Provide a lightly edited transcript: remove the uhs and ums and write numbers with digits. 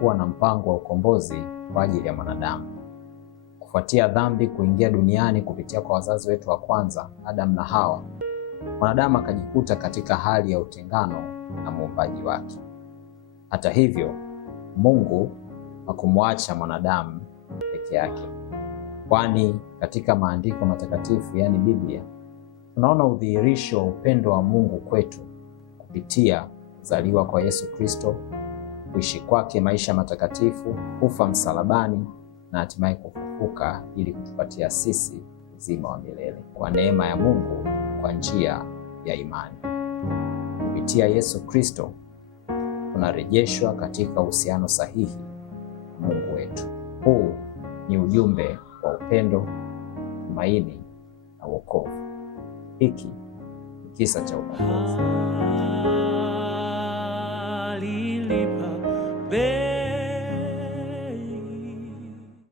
alikuwa na mpango wa ukombozi kwa ajili ya mwanadamu. Kufuatia dhambi kuingia duniani kupitia kwa wazazi wetu wa kwanza, Adam na Hawa, mwanadamu akajikuta katika hali ya utengano na muumbaji wake. Hata hivyo, Mungu hakumwacha mwanadamu peke yake, kwani katika maandiko matakatifu, yaani Biblia, tunaona udhihirisho wa upendo wa Mungu kwetu kupitia kuzaliwa kwa Yesu Kristo, kuishi kwake maisha matakatifu, kufa msalabani na hatimaye kufufuka ili kutupatia sisi uzima wa milele kwa neema ya Mungu kwa njia ya imani. Kupitia Yesu Kristo tunarejeshwa katika uhusiano sahihi na Mungu wetu. Huu ni ujumbe wa upendo, tumaini na wokovu. Hiki ni kisa cha ukombozi.